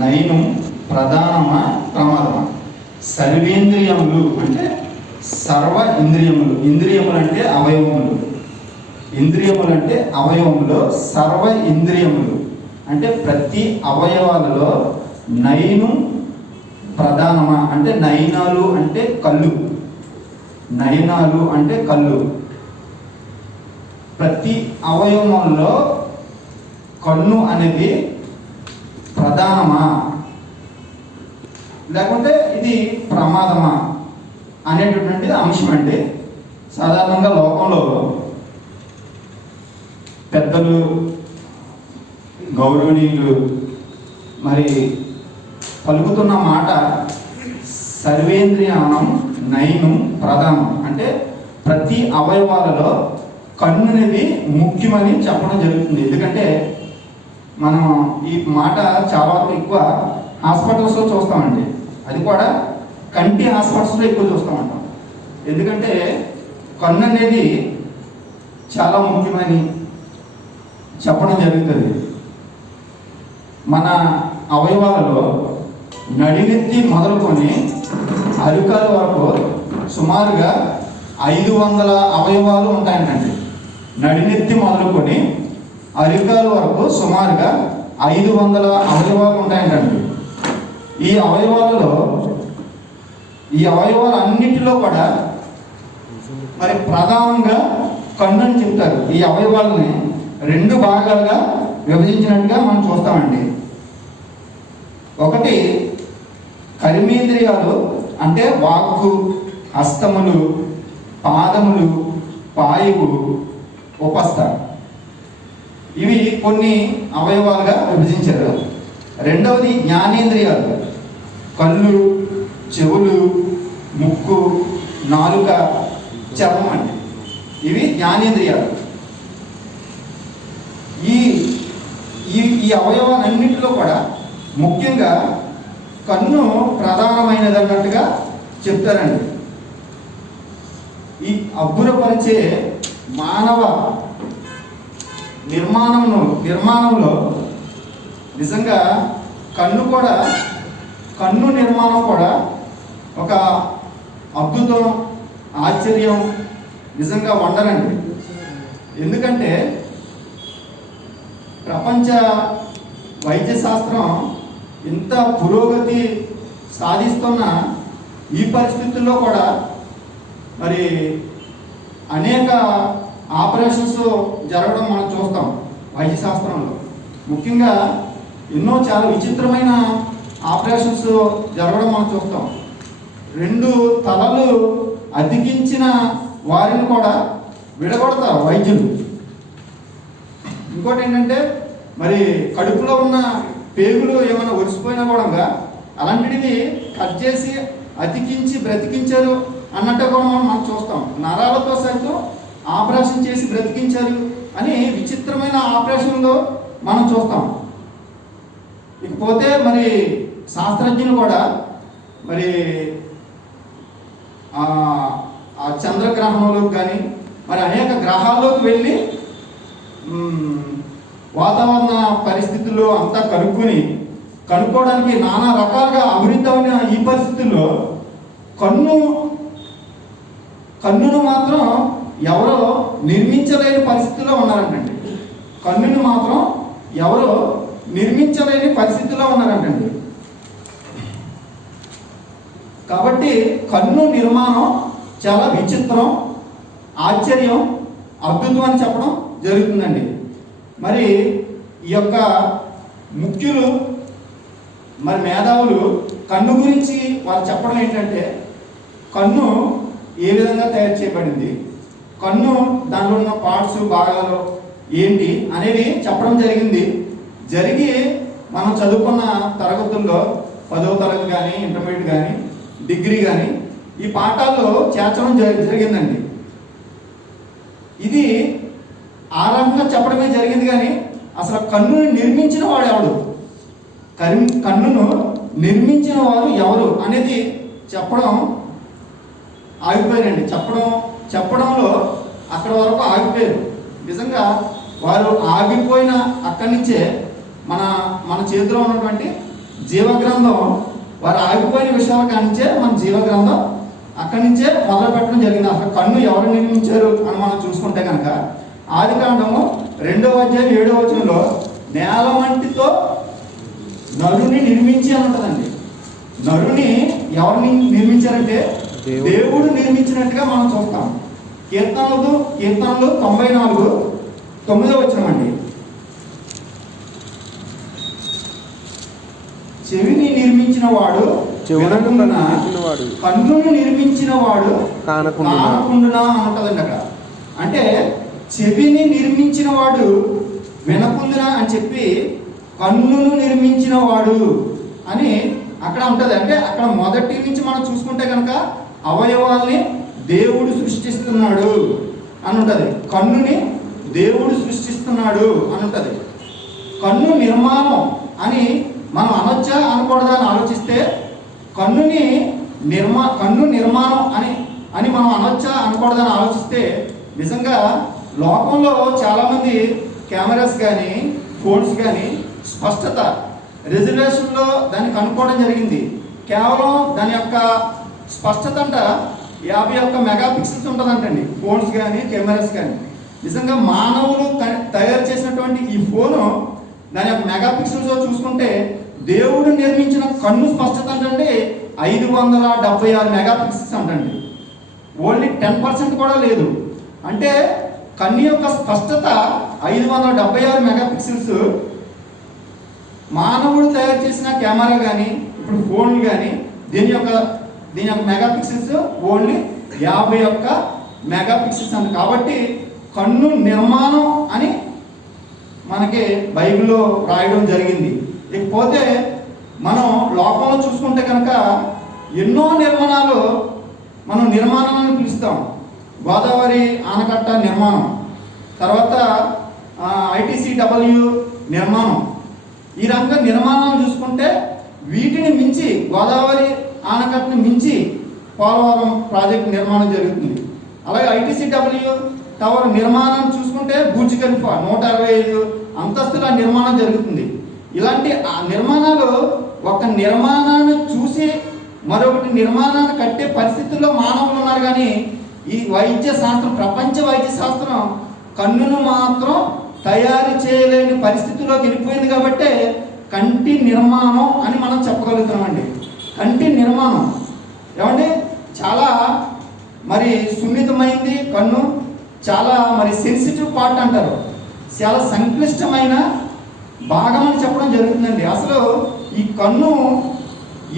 నయనం ప్రధానమా ప్రమాదమా? సర్వేంద్రియములు అంటే సర్వ ఇంద్రియములు, ఇంద్రియములు అంటే అవయవములు, ఇంద్రియములు అంటే అవయవములో సర్వ ఇంద్రియములు అంటే ప్రతి అవయవాలలో నయనం ప్రధానమా అంటే నయనాలు అంటే కళ్ళు, నయనాలు అంటే కళ్ళు. ప్రతి అవయవంలో కన్ను అనేది ప్రధానమా లేకుంటే ఇది ప్రమాదమా అనేటటువంటి అంశం అండి. సాధారణంగా లోకంలో పెద్దలు, గౌరవనీయులు మరి పలుకుతున్న మాట సర్వేంద్రియానం నయనం ప్రధానం అంటే ప్రతి అవయవాలలో కన్ను అనేది ముఖ్యమని చెప్పడం జరుగుతుంది. ఎందుకంటే మనం ఈ మాట చాలా ఎక్కువ హాస్పిటల్స్లో చూస్తామండి, అది కూడా కంటి హాస్పిటల్స్లో ఎక్కువ చూస్తామంటాం. ఎందుకంటే కన్ను అనేది చాలా ముఖ్యమని చెప్పడం జరుగుతుంది. మన అవయవాలలో నడినెత్తి మొదలుకొని అరికాల వరకు సుమారుగా 500 అవయవాలు ఉంటాయంటండి. నడినెత్తి మొదలుకొని అరికాల వరకు సుమారుగా 500 అవయవాలు ఉంటాయంటండి. ఈ అవయవాలు అన్నిటిలో కూడా మరి ప్రధానంగా కన్ను అని చెప్తారు. ఈ అవయవాలని 2 భాగాలుగా విభజించినట్టుగా మనం చూస్తామండి. ఒకటి కర్మేంద్రియాలు అంటే వాక్కు, హస్తములు, పాదములు, పాయువు, ఉపస్థ, ఇవి కొన్ని అవయవాలుగా విభజించారు. రెండవది జ్ఞానేంద్రియాలు, కళ్ళు, చెవులు, ముక్కు, నాలుక, చర్మం అండి. ఇవి జ్ఞానేంద్రియాలు. ఈ అవయవాలన్నింటిలో కూడా ముఖ్యంగా కన్ను ప్రధానమైనది అన్నట్టుగా చెప్తారండి. ఈ అబ్బురపరిచే మానవ నిర్మాణంలో నిజంగా కన్ను నిర్మాణం కూడా ఒక అద్భుతం, ఆశ్చర్యం, నిజంగా వండరండి. ఎందుకంటే ప్రపంచ వైద్య శాస్త్రం ఇంత పురోగతి సాధిస్తున్న ఈ పరిస్థితుల్లో కూడా మరి అనేక ఆపరేషన్స్ జరగడం మనం చూస్తాం వైద్య శాస్త్రంలో. ముఖ్యంగా ఎన్నో చాలా విచిత్రమైన ఆపరేషన్స్ జరగడం మనం చూస్తాం. 2 తలలు అతికించిన వారిని కూడా విడగొడతారు వైద్యులు. ఇంకోటి ఏంటంటే మరి కడుపులో ఉన్న పేగులు ఏమైనా ఒరిసిపోయినా కూడా అలాంటివి కట్ చేసి అతికించి బ్రతికించారు అన్నట్టు కూడా మనం చూస్తాం. నరాలతో సైతం ఆపరేషన్ చేసి బ్రతికించారు అని విచిత్రమైన ఆపరేషన్లో మనం చూస్తాం. ఇకపోతే మరి శాస్త్రజ్ఞులు కూడా మరి ఆ చంద్రగ్రహణంలోకి కానీ మరి అనేక గ్రహాల్లోకి వెళ్ళి వాతావరణ పరిస్థితుల్లో అంతా కనుక్కోవడానికి నానా రకాలుగా అభివృద్ధి అయిన ఈ పరిస్థితుల్లో కన్నును మాత్రం ఎవరో నిర్మించలేని పరిస్థితిలో ఉన్నారంటండి. కన్నును మాత్రం ఎవరో నిర్మించలేని పరిస్థితిలో ఉన్నారంటండి. కాబట్టి కన్ను నిర్మాణం చాలా విచిత్రం, ఆశ్చర్యం, అద్భుతం అని చెప్పడం జరుగుతుందండి. మరి ఈ యొక్క ముఖ్యులు మరి మేధావులు కన్ను గురించి వాళ్ళు చెప్పడం ఏంటంటే కన్ను ఏ విధంగా తయారు చేయబడింది, కన్ను దాంట్లో ఉన్న పార్ట్స్ భాగాలు ఏంటి అనేవి చెప్పడం జరిగి మనం చదువుకున్న తరగతుల్లో 10వ తరగతి కానీ ఇంటర్మీడియట్ కానీ డిగ్రీ కానీ ఈ పాఠాల్లో చేర్చడం జరిగిందండి. ఇది ఆ రకంగా చెప్పడమే జరిగింది. కానీ అసలు కన్నును నిర్మించిన వాడు ఎవడు, కన్నును నిర్మించిన వారు ఎవరు అనేది చెప్పడం ఆగిపోయారండి. చెప్పడంలో అక్కడ వరకు ఆగిపోయారు. నిజంగా వారు ఆగిపోయిన అక్కడి నుంచే మన చేతిలో ఉన్నటువంటి జీవగ్రంథం వారు ఆగిపోయిన విషయాల కానించే మన జీవగ్రంథం అక్కడి నుంచే మొదలు పెట్టడం జరిగింది. అసలు కన్ను ఎవరు నిర్మించారు అని మనం చూసుకుంటే కనుక ఆదికాండము 2వ అధ్యాయం 7వ వచనంలో నేల వంటితో నరుని నిర్మించి అని ఉంటుందండి. నరుని ఎవరిని నిర్మించారంటే దేవుడు నిర్మించినట్టుగా మనం చూస్తాం. కీర్తనలు 94:9వ వచనం అండి. చెవిని నిర్మించిన వాడు వినకుండునా, కన్నుని నిర్మించిన వాడు కానకుండునా అని ఉంటుందండి అక్కడ. అంటే చెవిని నిర్మించిన వాడు వినకుండునా అని చెప్పి కన్నును నిర్మించిన వాడు అని అక్కడ ఉంటుంది. అంటే అక్కడ మొదటి నుంచి మనం చూసుకుంటే కనుక అవయవాల్ని దేవుడు సృష్టిస్తున్నాడు అని ఉంటుంది. కన్నుని దేవుడు సృష్టిస్తున్నాడు అని ఉంటుంది. కన్ను నిర్మాణం అని మనం అనొచ్చా అనకూడదా అని ఆలోచిస్తే కన్ను నిర్మాణం అని మనం అనొచ్చా అనకూడదా అని ఆలోచిస్తే నిజంగా లోకంలో చాలామంది కెమెరాస్ కానీ ఫోన్స్ కానీ స్పష్టత రిజర్వేషన్లో దాన్ని కనుక్కోవడం జరిగింది. కేవలం దాని యొక్క స్పష్టత అంట 51 మెగాపిక్సెల్స్ ఉంటుందంటండి ఫోన్స్ కానీ కెమెరాస్ కానీ. నిజంగా మానవులు తయారు చేసినటువంటి ఈ ఫోను దాని యొక్క మెగాపిక్సెల్స్లో చూసుకుంటే దేవుడు నిర్మించిన కన్ను స్పష్టత అంటే 576 మెగాపిక్సెల్స్ అంటండి. ఓన్లీ 10% కూడా లేదు. అంటే కన్ను యొక్క స్పష్టత 576 మెగాపిక్సెల్స్. మానవుడు తయారు చేసిన కెమెరా కానీ ఇప్పుడు ఫోన్లు కానీ దీని యొక్క మెగాపిక్సెల్స్ ఓన్లీ 51 మెగాపిక్సెల్స్ అంట. కాబట్టి కన్ను నిర్మాణం అని మనకి బైబిల్లో రాయడం జరిగింది. ఇకపోతే మనం లోకంలో చూసుకుంటే కనుక ఎన్నో నిర్మాణాలు మనం నిర్మాణాలను పిలుస్తాం. గోదావరి ఆనకట్ట నిర్మాణం, తర్వాత ITCW నిర్మాణం. ఈ రంగ నిర్మాణాలు చూసుకుంటే వీటిని మించి గోదావరి ఆనకట్టను మించి పోలవరం ప్రాజెక్టు నిర్మాణం జరుగుతుంది. అలాగే ITCW టవర్ నిర్మాణం చూసుకుంటే బుర్జ్ ఖలీఫా 165 అంతస్తుల నిర్మాణం జరుగుతుంది. ఇలాంటి నిర్మాణాలు ఒక నిర్మాణాన్ని చూసి మరొకటి నిర్మాణాన్ని కట్టే పరిస్థితుల్లో మానవులు ఉన్నారు. కానీ ఈ వైద్య శాస్త్రం, ప్రపంచ వైద్య శాస్త్రం కన్నును మాత్రం తయారు చేయలేని పరిస్థితుల్లోకి వెళ్ళిపోయింది. కాబట్టి కంటి నిర్మాణం అని మనం చెప్పగలుగుతున్నామండి. కంటి నిర్మాణం ఏమండి చాలా మరి సున్నితమైంది కన్ను, చాలా మరి సెన్సిటివ్ పార్ట్ అంటారు. చాలా సంక్లిష్టమైన భాగం అని చెప్పడం జరుగుతుందండి. అసలు ఈ కన్ను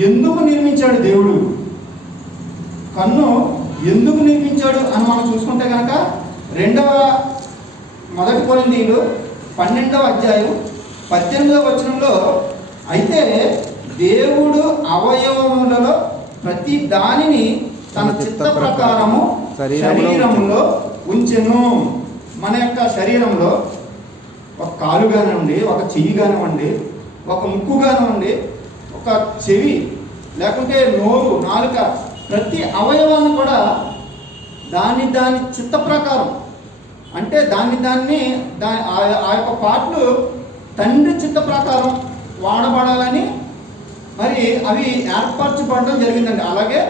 ఎందుకు నిర్మించాడు దేవుడు, కన్ను ఎందుకు నిర్మించాడు అని మనం చూసుకుంటే కనుక 1 కొరింథీయులు 12వ అధ్యాయం 18వ వచనంలో అయితే దేవుడు అవయవములలో ప్రతి దానిని తన చిత్త ప్రకారము శరీరములో ఉంచెను. మన యొక్క శరీరంలో ఒక కాలు కానివ్వండి, ఒక చెయ్యి కానివ్వండి, ఒక ముక్కు కానివ్వండి, ఒక చెవి, లేకుంటే నోరు, నాలుక, ప్రతి అవయవాన్ని కూడా దాని చిత్త ప్రకారం, అంటే ఆ యొక్క పాటలు తండ్రి చిత్త ప్రకారం వాడబడాలని మరి అవి ఏర్పరచబడడం జరిగిందండి. అలాగే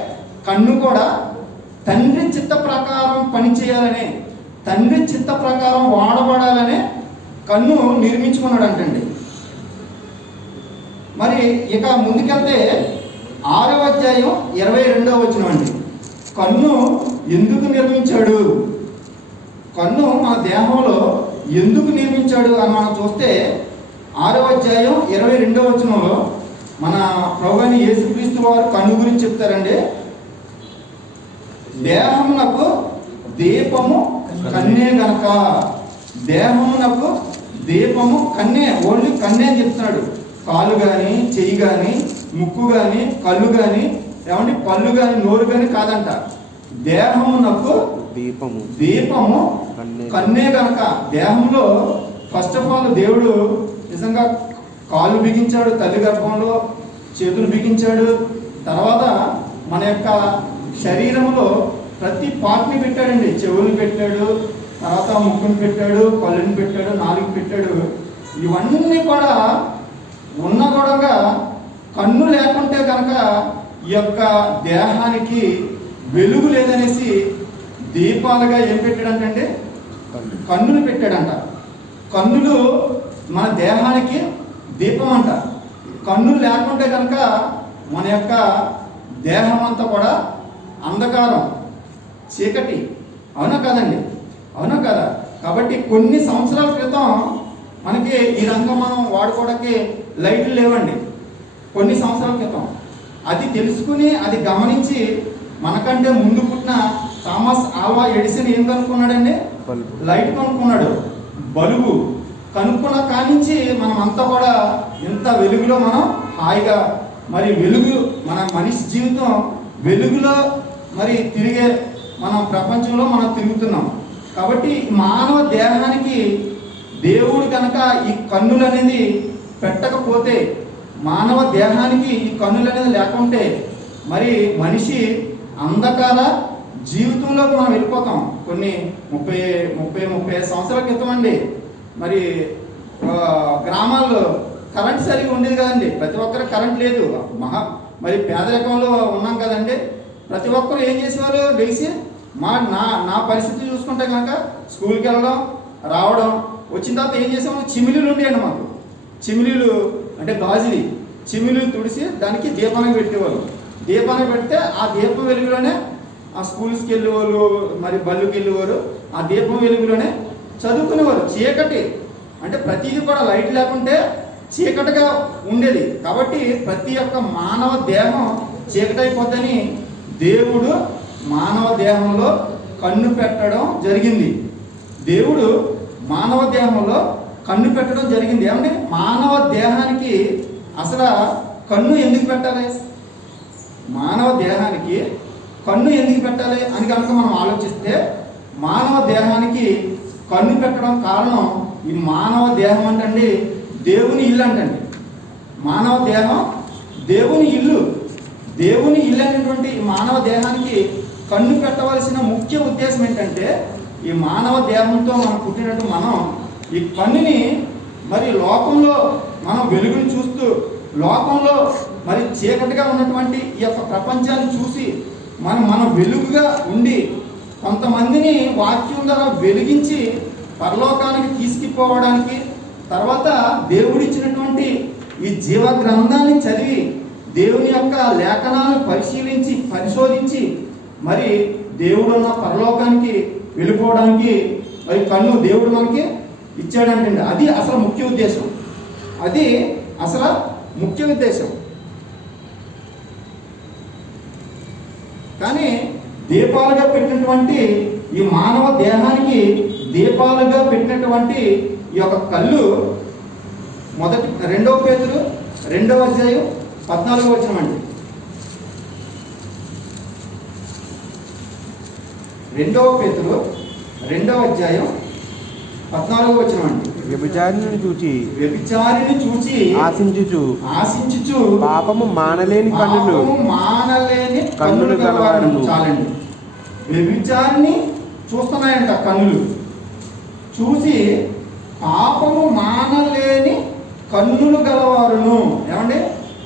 కన్ను కూడా తండ్రి చిత్త ప్రకారం పనిచేయాలని, తండ్రి చిత్త ప్రకారం వాడబడాలని కన్ను నిర్మించుకున్నాడు అంటండి. మరి ఇక ముందుకెళ్తే 6వ అధ్యాయం 22వ వచనం అండి. కన్ను ఎందుకు నిర్మించాడు, కన్ను మన దేహంలో ఎందుకు నిర్మించాడు అని మనం చూస్తే 6వ అధ్యాయం 22వ వచనంలో మన ప్రభువైన యేసుక్రీస్తు వారు కన్ను గురించి చెప్తారండి. దేహమునకు దీపము కన్నే గనక, దేహమునకు దీపము కన్నే, ఓన్లీ కన్నే అని చెప్తున్నాడు. కాలు కానీ, చెయ్యి కానీ, ముక్కు కానీ, కళ్ళు కానీ, ఏమంటే పళ్ళు కానీ, నోరు కానీ కాదంట. దేహమునకు దీపము కన్నే గనక. దేహంలో ఫస్ట్ ఆఫ్ ఆల్ దేవుడు నిజంగా కాళ్ళు బిగించాడు, తల్లి గర్భంలో చేతులు బిగించాడు. తర్వాత మన యొక్క శరీరంలో ప్రతి పార్ట్ని పెట్టాడండి. చెవులు పెట్టాడు, తర్వాత ముక్కుని పెట్టాడు, కళ్ళుని పెట్టాడు, నాలుగు పెట్టాడు. ఇవన్నీ కూడా ఉన్న కూడా కన్ను లేకుంటే కనుక ఈ యొక్క దేహానికి వెలుగు లేదనేసి దీపాలుగా ఏం పెట్టాడంటే కన్నులు పెట్టాడంట. కన్నులు మన దేహానికి దీపం అంట. కన్నులు లేకుంటే కనుక మన యొక్క దేహం అంతా కూడా అంధకారం, చీకటి. అవునా కదండి? అవునా కదా? కాబట్టి కొన్ని సంవత్సరాల క్రితం మనకి ఈ రంగం మనం వాడుకోవడానికి లైట్లు లేవండి. కొన్ని సంవత్సరాల క్రితం అది తెలుసుకుని, అది గమనించి మనకంటే ముందు పుట్టిన థామస్ ఆల్వా ఎడిసన్ ఏం కనుక్కున్నాడండి? లైట్ కనుక్కున్నాడు. బల్బు కనుక్కున్న కానించి మనం అంతా కూడా ఎంత వెలుగులో మనం హాయిగా, మరి వెలుగు మన మనిషి జీవితం వెలుగులో మరి తిరిగే మనం ప్రపంచంలో మనం తిరుగుతున్నాం. కాబట్టి మానవ దేహానికి దేవుడు కనుక ఈ కన్నులు అనేది పెట్టకపోతే, మానవ దేహానికి ఈ కన్నులు అనేది లేకుంటే మరి మనిషి అంధకార జీవితంలోకి మనం వెళ్ళిపోతాం. కొన్ని 30 సంవత్సరాల క్రితం అండి మరి గ్రామాల్లో కరెంట్ సరిగా ఉండేది కదండి. ప్రతి ఒక్కరు కరెంట్ లేదు. మరి పేదరికంలో ఉన్నాం కదండి. ప్రతి ఒక్కరు ఏం చేసేవారు? లేచి నా పరిస్థితి చూసుకుంటే కనుక స్కూల్కి వెళ్ళడం, రావడం, వచ్చిన తర్వాత ఏం చేసాము? చిమిలీలు ఉండేయండి మాకు. చిమిలీలు అంటే గాజువి, చిమిలీలు తుడిసి దానికి దీపానికి పెట్టేవారు. దీపానికి పెడితే ఆ దీపం వెలుగులోనే ఆ స్కూల్స్కి వెళ్ళేవాళ్ళు, మరి బళ్ళుకి వెళ్ళేవారు. ఆ దీపం వెలుగులోనే చదువుకునేవారు. చీకటి అంటే ప్రతిదీ కూడా లైట్ లేకుంటే చీకటిగా ఉండేది. కాబట్టి ప్రతి ఒక్క మానవ దేహం చీకటైపోద్దని దేవుడు మానవ దేహంలో కన్ను పెట్టడం జరిగింది. దేవుడు మానవ దేహంలో కన్ను పెట్టడం జరిగింది. ఏమంటే మానవ దేహానికి అసలు కన్ను ఎందుకు పెట్టాలి? మానవ దేహానికి కన్ను ఎందుకు పెట్టాలి అని కనుక మనం ఆలోచిస్తే, మానవ దేహానికి కన్ను పెట్టడం కారణం, ఈ మానవ దేహం అంటండి దేవుని ఇల్లు అంటండి. మానవ దేహం దేవుని ఇల్లు. దేవుని ఇల్లు అనేటువంటి మానవ దేహానికి కన్ను పెట్టవలసిన ముఖ్య ఉద్దేశం ఏంటంటే, ఈ మానవ దేహంతో మనం పుట్టినట్టు మనం ఈ కన్నుని మరి లోకంలో మనం వెలుగుని చూస్తూ, లోకంలో మరి చీకటిగా ఉన్నటువంటి ఈ యొక్క ప్రపంచాన్ని చూసి మనం వెలుగుగా ఉండి కొంతమందిని వాక్యం ద్వారా వెలిగించి పరలోకానికి తీసుకుపోవడానికి, తర్వాత దేవుడిచ్చినటువంటి ఈ జీవ గ్రంథాన్ని చదివి దేవుని యొక్క లేఖనాలను పరిశోధించి మరి దేవుడున్న పరలోకానికి వెళ్ళిపోవడానికి మరి కన్ను దేవుడు మనకి ఇచ్చాడంటే అది అసలు ముఖ్య ఉద్దేశం. అది అసలు ముఖ్య ఉద్దేశం. కానీ దీపాలుగా పెట్టినటువంటి ఈ మానవ దేహానికి దీపాలుగా పెట్టినటువంటి ఈ యొక్క కళ్ళు 2 పేతురు 2వ అధ్యాయం 14వ వచనం అండి. 2 పేతురు 2వ అధ్యాయం 14వ వచనం అండి. వ్యభిచారిని చూచి ఆశించుచు పాపము మానలేని కన్నులు గలవారు. చాలండి. వ్యభిచారిని చూస్తున్నాయంట కన్నులు, చూసి పాపము మానలేని కన్నులు గలవారును. ఏమండి?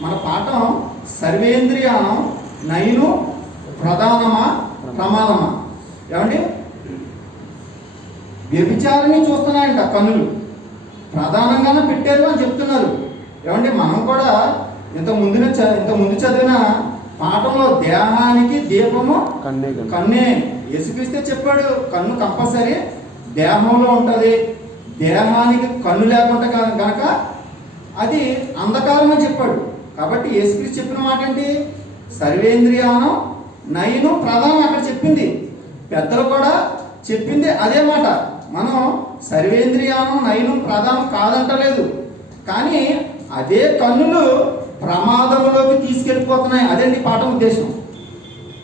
మన పాఠం సర్వేంద్రియానం నైను ప్రధానమా ప్రమాదమా? ఏమండి? వ్యభిచారిని చూస్తున్నాయంట కన్నులు, ప్రధానంగానే పెట్టారు అని చెప్తున్నారు. ఏమండి? మనం కూడా ఇంత ముందు చదివిన పాఠంలో దేహానికి దీపము కన్నే. యేసుక్రీస్తే చెప్పాడు కన్ను కంపల్సరీ దేహంలో ఉంటుంది. దేహానికి కన్ను లేకుండా కనుక అది అంధకారం అని చెప్పాడు. కాబట్టి యేసుక్రీస్తు చెప్పిన మాట ఏంటి? సర్వేంద్రియానం నైను ప్రధానం అక్కడ చెప్పింది. పెద్దలు కూడా చెప్పింది అదే మాట. మనం సర్వేంద్రియానం నైను ప్రధానం కాదంటలేదు, కానీ అదే కన్నులు ప్రమాదంలోకి తీసుకెళ్ళిపోతున్నాయి. అదేంటి పాఠం ఉద్దేశం.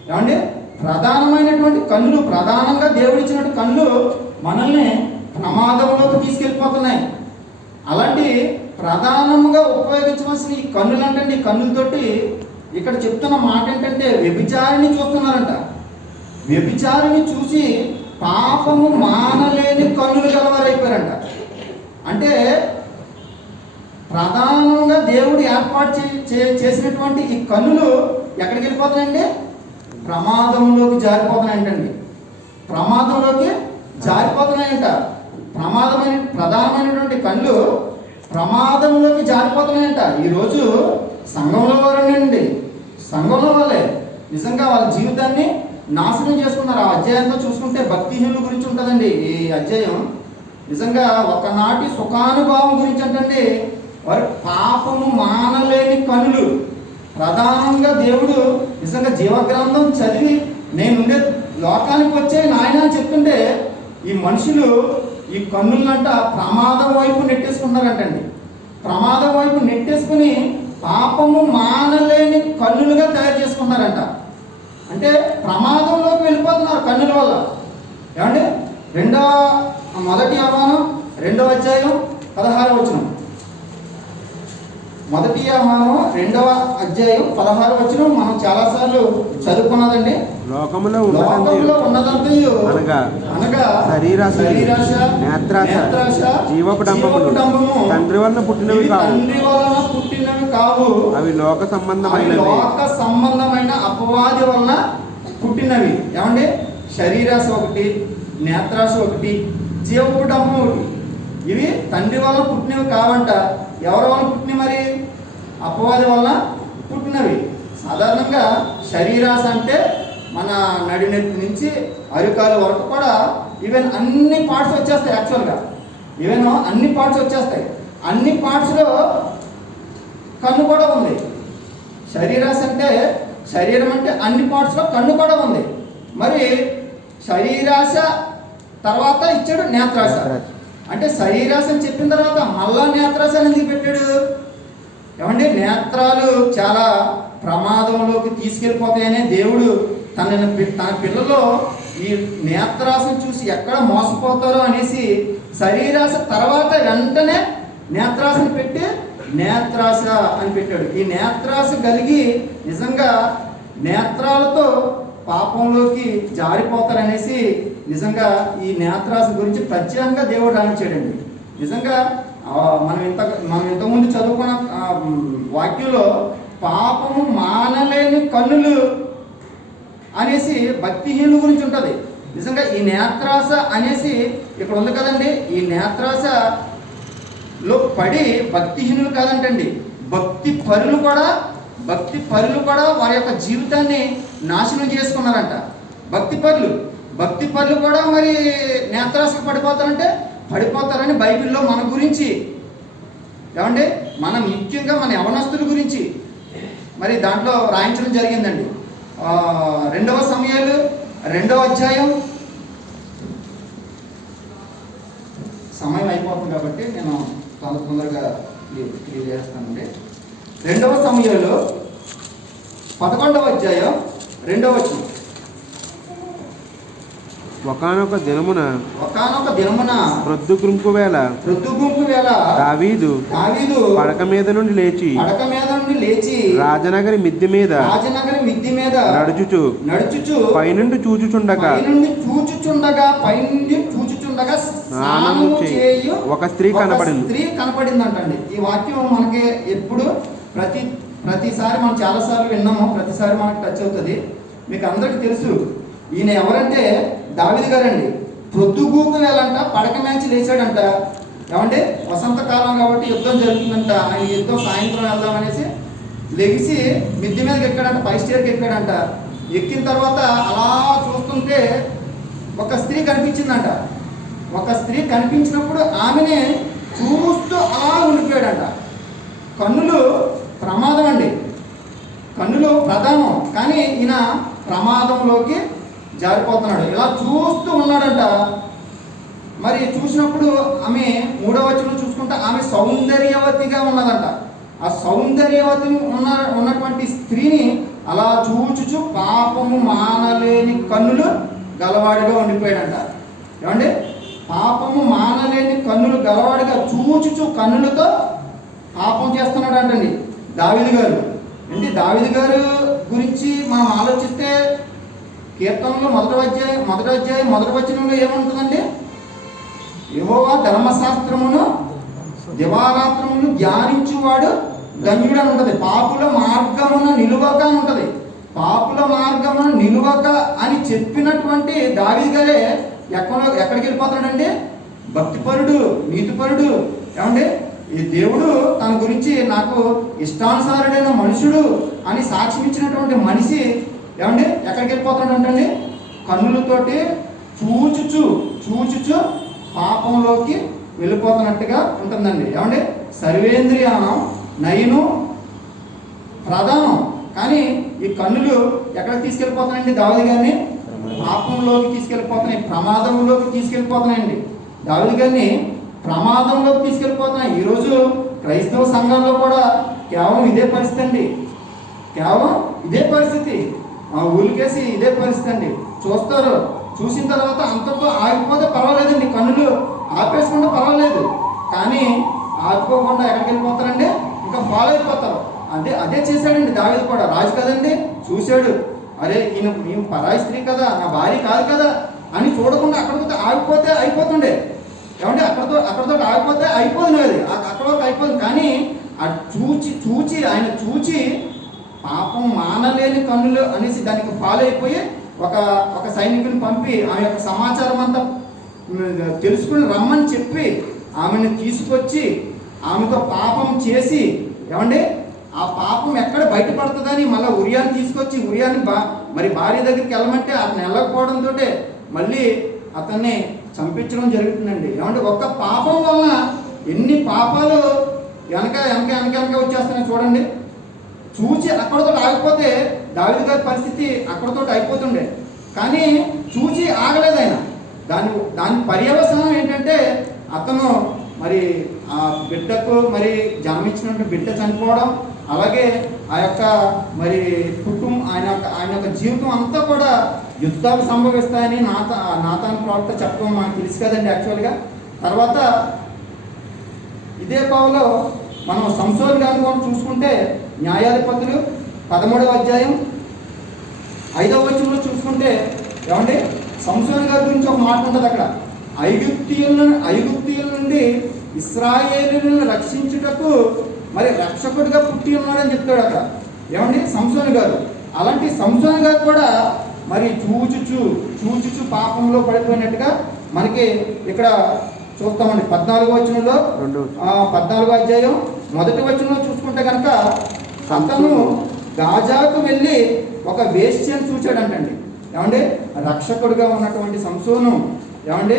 ఏమండి? ప్రధానమైనటువంటి కన్నులు, ప్రధానంగా దేవుడిచ్చినటువంటి కన్నులు మనల్ని ప్రమాదంలోకి తీసుకెళ్ళిపోతున్నాయి. అలాంటి ప్రధానంగా ఉపయోగించవలసిన ఈ కన్నులు అంటే, ఈ కన్నులతోటి ఇక్కడ చెప్తున్న మాట ఏంటంటే వ్యభిచారిని చూస్తున్నారంట. వ్యభిచారిని చూసి పాపము మానలేని కన్నులు గలవారైపోయారంట. అంటే ప్రధానంగా దేవుడు ఏర్పాటు చేసినటువంటి ఈ కన్నులు ఎక్కడికి వెళ్ళిపోతున్నాయండి? ప్రమాదంలోకి జారిపోతున్నాయంటండి. ప్రమాదంలోకి జారిపోతున్నాయంట. ప్రధానమైనటువంటి కళ్ళు ప్రమాదంలోకి జారిపోతున్నాయంట. ఈరోజు సంఘంలో వారండి, సంఘంలో వాళ్ళే నిజంగా వాళ్ళ జీవితాన్ని నాశనం చేసుకున్నారు. ఆ అధ్యాయంతో చూసుకుంటే భక్తిహీనుల గురించి ఉంటుందండి ఈ అధ్యాయం. నిజంగా ఒకనాటి సుఖానుభావం గురించి అంటే వారి పాపము మానలేని కనులు. ప్రధానంగా దేవుడు నిజంగా జీవగ్రంథం చదివి నేనుండే లోకానికి వచ్చే నాయన అని చెప్తుంటే ఈ మనుషులు ఈ కన్నులంట ప్రమాదం వైపు నెట్టేసుకున్నారంటండి. ప్రమాదం వైపు నెట్టేసుకుని పాపము మానలేని కన్నులుగా తయారు చేసుకున్నారంట. అంటే ప్రమాదంలోకి వెళ్ళిపోతున్నారు కన్నుల వల్ల. ఏమంటే మొదటి యోహాను 2వ అధ్యాయం 16వ వచనం. మొదటి యోహాను 2వ అధ్యాయం 16వ వచనం మనం చాలాసార్లు చదువుకున్నదండి. లోకములో ఉన్నదంతయు అనగా శరీరాశ, నేత్రాశ, జీవపు డంబము తండ్రి వలన పుట్టినవి కావు. అవి లోక సంబంధమైన అపవాది వలన పుట్టినవి. ఏమండి? శరీరాశ ఒకటి, నేత్రాశ ఒకటి, జీవపు డంబం ఒకటి. ఇవి తండ్రి వలన పుట్టినవి కావంట. ఎవరి వలన పుట్టినవి? మరి అపవాది వలన పుట్టినవి. సాధారణంగా శరీరాశ అంటే మన నడినెత్తి నుంచి అరికాల వరకు కూడా ఈవెన్ అన్ని పార్ట్స్ వచ్చేస్తాయి. యాక్చువల్గా ఈవెన్ అన్ని పార్ట్స్ వచ్చేస్తాయి. అన్ని పార్ట్స్లో కన్ను కూడా ఉంది. శరీరాశ అంటే శరీరం అంటే అన్ని పార్ట్స్లో కన్ను కూడా ఉంది. మరి శరీరాశ తర్వాత ఇచ్చాడు నేత్రాశ. అంటే శరీరాశ అని చెప్పిన తర్వాత మళ్ళా నేత్రాశ ఎందుకు పెట్టాడు? ఏమంటే నేత్రాలు చాలా ప్రమాదంలోకి తీసుకెళ్ళిపోతాయనే దేవుడు తన పిల్లలు ఈ నేత్రాశను చూసి ఎక్కడ మోసపోతారో అనేసి శరీరాశ తర్వాత వెంటనే నేత్రాశను పెట్టి నేత్రాశ అని పెట్టాడు. ఈ నేత్రాశ కలిగి నిజంగా నేత్రాలతో పాపంలోకి జారిపోతారనేసి నిజంగా ఈ నేత్రాశ గురించి ప్రత్యేకంగా దేవుడు రాయించాడండి. నిజంగా మనం ఇంతకుముందు చదువుకున్న వాక్యంలో పాపము మానలేని కన్నులు అనేసి భక్తిహీనుల గురించి ఉంటుంది. నిజంగా ఈ నేత్రాశ అనేసి ఇక్కడ ఉంది కదండి. ఈ నేత్రాశలో పడి భక్తిహీనులు కాదంటండి, భక్తి పరులు కూడా వారి యొక్క జీవితాన్ని నాశనం చేసుకున్నారంట. భక్తి పరులు కూడా మరి నేత్రాశకు పడిపోతారని బైబిల్లో మన గురించి ఏమండి ముఖ్యంగా మన యవనస్తుల గురించి మరి దాంట్లో రాయించడం జరిగిందండి. 2వ సమయాలు 2వ అధ్యాయం. సమయం అయిపోతుంది కాబట్టి నేను తొందరగా క్లియర్ చేస్తానండి. 2వ సమయాలు 11వ అధ్యాయం 2వ వచనం. ఒకానొక దినమున ప్రొద్దుగుంపు వేళ దావీదు పడక మీద నుండి లేచి రాజనగరి మిద్ది మీద నడుచుచు పైనుండి చూచుచుండగా స్నానము చేయు ఒక స్త్రీ కనపడిందంటండి. ఈ వాక్యం మనకి ఎప్పుడు ప్రతిసారి మనం చాలాసార్లు విన్నాము, ప్రతిసారి మనకు టచ్ అవుతుంది. మీకు అందరికీ తెలుసు ఈయన ఎవరంటే దావీదు గారండి. ప్రొద్దుగూకు వేళంట పడక మేంచి లేచాడంట. ఏమంటే వసంతకాలం కాబట్టి యుద్ధం జరుగుతుందంట. ఆయన యుద్ధం సాయంత్రం వెళ్దామనేసి లెగిసి మిద్ది మీదకి ఎక్కాడంట, 5 స్టేర్కి ఎక్కాడంట. ఎక్కిన తర్వాత అలా చూస్తుంటే ఒక స్త్రీ కనిపించిందంట. ఒక స్త్రీ కనిపించినప్పుడు ఆమెనే చూస్తూ అలా ఉండిపోయాడంట. కన్నులు ప్రమాదం అండి, కన్నులు ప్రధానం. కానీ ఈయన ప్రమాదంలోకి జారిపోతున్నాడు. ఇలా చూస్తూ ఉన్నాడంట. మరి చూసినప్పుడు ఆమె 3వ వచనం చూసుకుంటే ఆమె సౌందర్యవతిగా ఉన్నదంట. ఆ సౌందర్యవతి ఉన్నటువంటి స్త్రీని అలా చూచుచు పాపము మానలేని కన్నులు గలవాడిగా ఉండిపోయాడంట. ఏమండి? పాపము మానలేని కన్నులు గలవాడిగా చూచుచు కన్నులతో పాపం చేస్తున్నాడు అంటండి దావీదు గారు. అంటే దావీదు గారు గురించి మనం ఆలోచిస్తే కీర్తనలో 1వ అధ్యాయం 1వ వచనంలో ఏముంటుందండి? యెహోవా ధర్మశాస్త్రమును దివారాత్రములు ధ్యానించువాడు ధన్యుడు అని ఉంటది. పాపుల మార్గమున నిలువక అని ఉంటది. పాపుల మార్గమున నిలువక అని చెప్పినటువంటి దావీదు గారే ఎక్కడికి వెళ్ళిపోతాడండి? భక్తిపరుడు, నీతిపరుడు. ఏమండి, ఈ దేవుడు తన గురించి నాకు ఇష్టానుసారుడైన మనుషుడు అని సాక్ష్యం ఇచ్చినటువంటి మనిషి ఏమండి ఎక్కడికి వెళ్ళిపోతాడంటండి? కన్నులతోటి చూచుచు పాపంలోకి వెళ్ళిపోతున్నట్టుగా ఉంటుందండి. ఏమండి, సర్వేంద్రియానం నయను ప్రధానం, కానీ ఈ కన్నులు ఎక్కడికి తీసుకెళ్ళిపోతున్నాయండి? దావీదు గారిని పాపంలోకి తీసుకెళ్ళిపోతున్నాయి, ప్రమాదంలోకి తీసుకెళ్ళిపోతున్నాయండి. దావీదు గారిని ప్రమాదంలోకి తీసుకెళ్ళిపోతున్నాయి. ఈరోజు క్రైస్తవ సంఘాల్లో కూడా కేవలం ఇదే పరిస్థితి అండి. కేవలం ఇదే పరిస్థితి. ఊరికేసి ఇదే పరిస్థితి అండి. చూస్తారు, చూసిన తర్వాత అంతతో ఆగిపోతే పర్వాలేదండి, కన్నులు ఆపేసుకుంటే పర్వాలేదు, కానీ ఆపుకోకుండా ఎక్కడికి వెళ్ళిపోతారండి? ఇంకా ఫాలో అయిపోతారు. అదే చేశాడండి దావీదు కూడా. రాజు కదండి, చూశాడు, అరే ఈయన పరాయి స్త్రీ కదా, నా భార్య కాదు కదా అని చూడకుండా అక్కడితో ఆగిపోతే అయిపోతుండే. ఏమంటే అక్కడతో ఆగిపోతే అయిపోదు అది, అక్కడ వరకు అయిపోదు. కానీ ఆయన చూచి పాపం మానలేని కన్నులు అనేసి దానికి ఫాలో అయిపోయి ఒక సైనికుని పంపి ఆ యొక్క సమాచారం అంతా తెలుసుకుని రమ్మని చెప్పి ఆమెను తీసుకొచ్చి ఆమెతో పాపం చేసి, ఏమండి ఆ పాపం ఎక్కడ బయటపడుతుందని మళ్ళీ ఉరియాన్ని తీసుకొచ్చి ఉరియాన్ని మరి భార్య దగ్గరికి వెళ్ళమంటే అతను వెళ్ళకపోవడంతో మళ్ళీ అతన్ని చంపించడం జరుగుతుందండి. ఏమంటే ఒక్క పాపం వలన ఎన్ని పాపాలు వెనక వచ్చేస్తున్నాయి చూడండి. చూచి అక్కడతో ఆగిపోతే దావీదు గారి పరిస్థితి అక్కడతో అయిపోతుండే, కానీ చూచి ఆగలేదు ఆయన. దాని పర్యవసానం ఏంటంటే అతను మరి ఆ బిడ్డకు మరి జన్మించినటువంటి బిడ్డ చనిపోవడం, అలాగే ఆ యొక్క మరి ఆయన యొక్క జీవితం అంతా కూడా యుద్ధాలు సంభవిస్తాయని నాతాను ప్రవక్త చెప్పడం మనకు తెలుసు కదండి యాక్చువల్గా. తర్వాత ఇదే కోవలో మనం సంసోను గారిని కూడా చూసుకుంటే న్యాయాధిపతులు 13వ అధ్యాయం 5వ వచనంలో చూసుకుంటే ఏమండి సంసోను గారి గురించి ఒక మాట ఉంటుంది అక్కడ. ఐగుప్తీయుల నుండి ఇశ్రాయేలులను రక్షించుటకు మరి రక్షకుడిగా పుట్టి ఉన్నాడని చెప్తాడు అక్కడ. ఏమండి సంసోను గారు. అలాంటి సంసోను గారు కూడా మరి చూచుచు పాపంలో పడిపోయినట్టుగా మనకి ఇక్కడ చూస్తామండి. 14వ వచనంలో 14వ అధ్యాయం 1వ వచనంలో చూసుకుంటే కనుక అతను గాజాకు వెళ్ళి ఒక వేశ్యను చూచాడంటండి. ఏమండి రక్షకుడిగా ఉన్నటువంటి సంసోను ఏమండి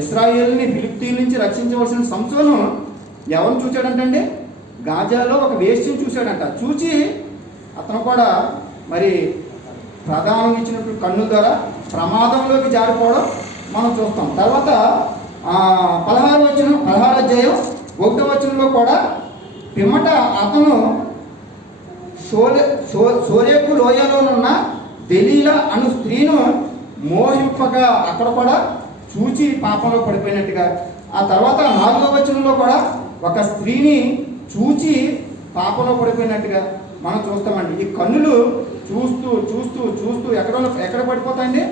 ఇశ్రాయేలుని ఫిలిప్తీయుల నుంచి రక్షించవలసిన సంసోను ఎవరిని చూచాడంటండి? గాజాలో ఒక వేశ్యను చూశాడంట. చూచి అతను కూడా మరి ప్రధానం ఇచ్చినటువంటి కన్నుల ద్వారా ప్రమాదంలోకి జారిపోవడం మనం చూస్తాం. తర్వాత 16వ అధ్యాయం 1వ వచనంలో కూడా పిమ్మట అతను షోరేకు లోయలోనున్న దెలీలా అను స్త్రీను మోహింపగా అక్కడ కూడా చూచి పాపంలో పడిపోయినట్టుగా. ఆ తర్వాత 4వ వచనంలో కూడా ఒక స్త్రీని చూచి పాపంలో పడిపోయినట్టుగా మనం చూస్తామండి. ఈ కన్నులు చూస్తూ ఎక్కడ పడిపోతాయండి?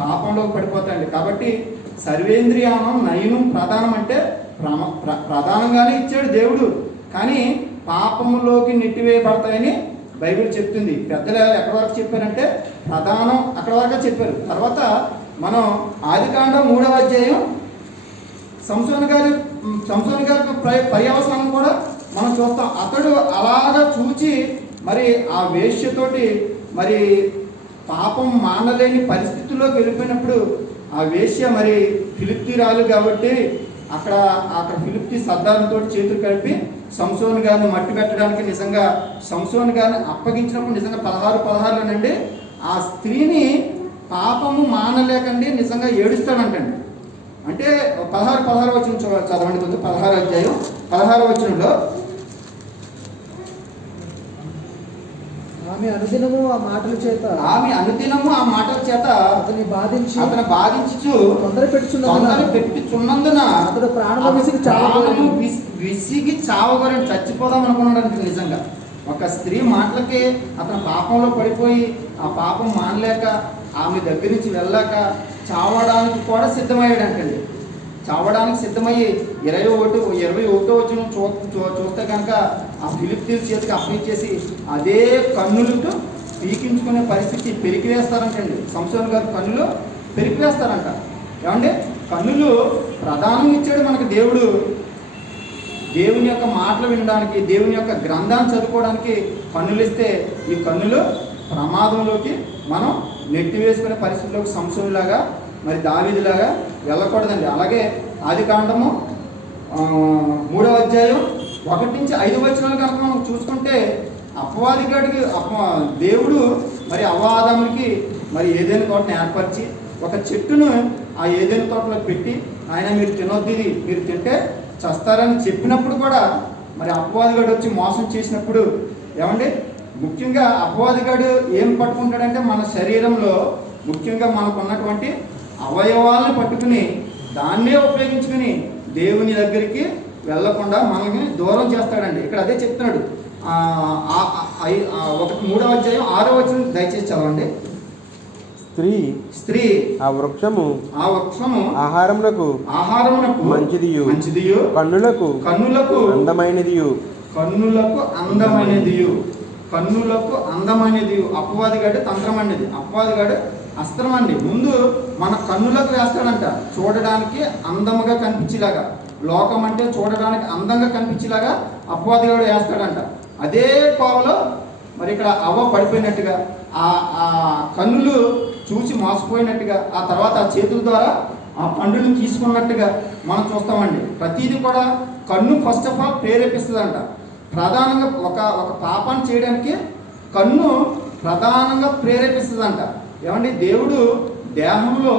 పాపంలోకి పడిపోతాయండి. కాబట్టి సర్వేంద్రియానం నయనం ప్రధానం అంటే ప్రధానంగానే ఇచ్చాడు దేవుడు, కానీ పాపములోకి నెట్టివేయబడతాయని బైబిల్ చెప్తుంది. పెద్దలు ఎక్కడి వరకు చెప్పారంటే ప్రధానం అక్కడ వరకు చెప్పారు. తర్వాత మనం ఆదికాండం 3వ అధ్యాయం సంసోను గారి పర్యవసానం కూడా మనం చూస్తాం. అతడు అలాగా చూచి మరి ఆ వేశ్యతోటి మరి పాపం మానలేని పరిస్థితుల్లోకి వెళ్ళిపోయినప్పుడు ఆ వేశ్య మరి ఫిలిప్తీరాలు కాబట్టి అక్కడ ఫిలిప్తీ సర్దారులతో చేతులు కలిపి సంసోను గారిని మట్టి పెట్టడానికి నిజంగా సంసోను గారిని అప్పగించినప్పుడు నిజంగా 16:16లోనండి ఆ స్త్రీని పాపము మానలేకండి నిజంగా ఏడుస్తాడంటండి. అంటే 16 వచనం చదవండి కొంచెం. 16వ అధ్యాయం 16వ వచనంలో ఆమె అనుదినము ఆ మాటల చేత అతని బాధించుచు తొందర పెట్టుచున్నందున అతడు ప్రాణము విసిగి చావగలని చచ్చిపోదాం అనుకున్నాడు. నిజంగా ఒక స్త్రీ మాటలకి అతను పాపంలో పడిపోయి ఆ పాపం మానలేక ఆమె దగ్గర నుంచి వెళ్ళాక చావడానికి కూడా సిద్ధమయ్యాడంటండి. చావడానికి సిద్ధమయ్యి 21 వచ్చిన చూస్తే కనుక ఆ ఫిలిప్తీయుల చేతికి అప్పగించేసి అదే కన్నులతో పీకించుకునే పరిస్థితి పెరికివేస్తారంటండి. సంసోను గారు కన్నులు పెరికివేస్తారంట. ఏమంటే కన్నులు ప్రధానం ఇచ్చాడు మనకు దేవుడు. దేవుని యొక్క మాటలు వినడానికి, దేవుని యొక్క గ్రంథాన్ని చదువుకోవడానికి కన్నులు ఇస్తే ఈ కన్నులు ప్రమాదంలోకి మనం నెట్టివేసుకునే పరిస్థితుల్లోకి సంసోనులాగా మరి దావీదులాగా వెళ్ళకూడదండి. అలాగే ఆదికాండము 3వ అధ్యాయం 1-5 కనుక మనం చూసుకుంటే అపవాదిగాడికి దేవుడు మరి అవ్వాదములకి మరి ఏదైనా తోటను ఏర్పరిచి ఒక చెట్టును ఆ ఏదైనా తోటలో పెట్టి ఆయన మీరు తినొద్దు, ఇది మీరు తింటే చస్తారని చెప్పినప్పుడు కూడా మరి అపవాదిగాడు వచ్చి మోసం చేసినప్పుడు ఏమండి ముఖ్యంగా అపవాదిగాడు ఏం పట్టుకుంటాడంటే మన శరీరంలో ముఖ్యంగా మనకు ఉన్నటువంటి అవయవాలను పట్టుకుని దాన్నే ఉపయోగించుకుని దేవుని దగ్గరికి వెళ్లకుండా మనల్ని దూరం చేస్తాడండి. ఇక్కడ అదే చెప్తున్నాడు. 3వ అధ్యాయం 6వ వచనం దయచేసి చదవండి. స్త్రీ ఆ వృక్షము ఆహారమునకు మంచిదియు కన్నులకు అందమైనది. అపవాదిగాడు తంత్రం అండి, అపవాదిగాడు అస్త్రం అండి. ముందు మన కన్నులకు వేస్తాడంట, చూడడానికి అందముగా కనిపించేలాగా. లోకం అంటే చూడడానికి అందంగా కనిపించేలాగా అపవాదిగాడు వేస్తాడంట. అదే కోవలో మరి ఇక్కడ అవ్వ పడిపోయినట్టుగా ఆ కన్నులు చూసి మోసపోయినట్టుగా ఆ తర్వాత ఆ చేతుల ద్వారా ఆ పండుని తీసుకున్నట్టుగా మనం చూస్తామండి. ప్రతిదీ కూడా కన్ను ఫస్ట్ ఆఫ్ ఆల్ ప్రేరేపిస్తుందంట. ప్రధానంగా ఒక పాపాన్ని చేయడానికి కన్ను ప్రధానంగా ప్రేరేపిస్తుందంట. ఏమండి దేవుడు దేహంలో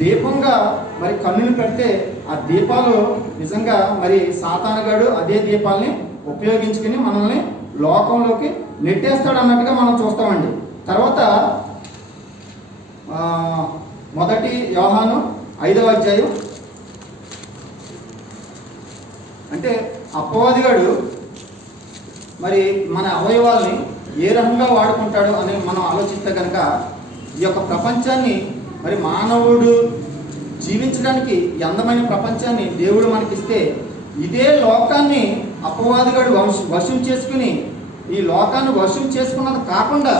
దీపంగా మరి కన్నుని పెడితే ఆ దీపాలు నిజంగా మరి సాతానుగాడు అదే దీపాలని ఉపయోగించుకుని మనల్ని లోకంలోకి నెట్టేస్తాడు అన్నట్టుగా మనం చూస్తామండి. తర్వాత 1 యోహాను 5వ అధ్యాయం అంటే అపవాదిగాడు మరి మన అవయవాల్ని ఏ రకంగా వాడుకుంటాడు అని మనం ఆలోచిస్తే కనుక ఈ యొక్క ప్రపంచాన్ని మరి మానవుడు జీవించడానికి ఈ అందమైన ప్రపంచాన్ని దేవుడు మనకిస్తే ఇదే లోకాన్ని అపవాదిగాడు వశం చేసుకుని ఈ లోకాన్ని వశం చేసుకున్నది కాకుండా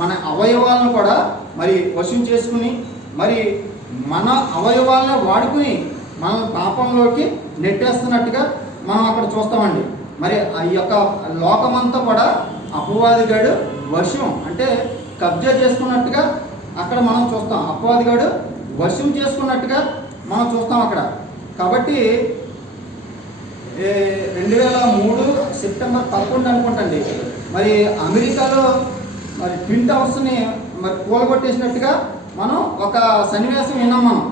మన అవయవాలను కూడా మరి వశం చేసుకుని మరి మన అవయవాలను వాడుకుని మన పాపంలోకి నెట్టేస్తున్నట్టుగా మనం అక్కడ చూస్తామండి. మరి ఈ యొక్క లోకమంతా కూడా అపవాదిగాడు వశం అంటే కబ్జా చేసుకున్నట్టుగా అక్కడ మనం చూస్తాం. అపవాదిగాడు వశం చేసుకున్నట్టుగా మనం చూస్తాం అక్కడ. కాబట్టి 2003 సెప్టెంబర్ 11 అనుకుంటండి మరి అమెరికాలో మరి ట్విన్ టవర్స్ని మరి కూలగొట్టేసినట్టుగా మనం ఒక సన్నివేశం విన్నాం మనం.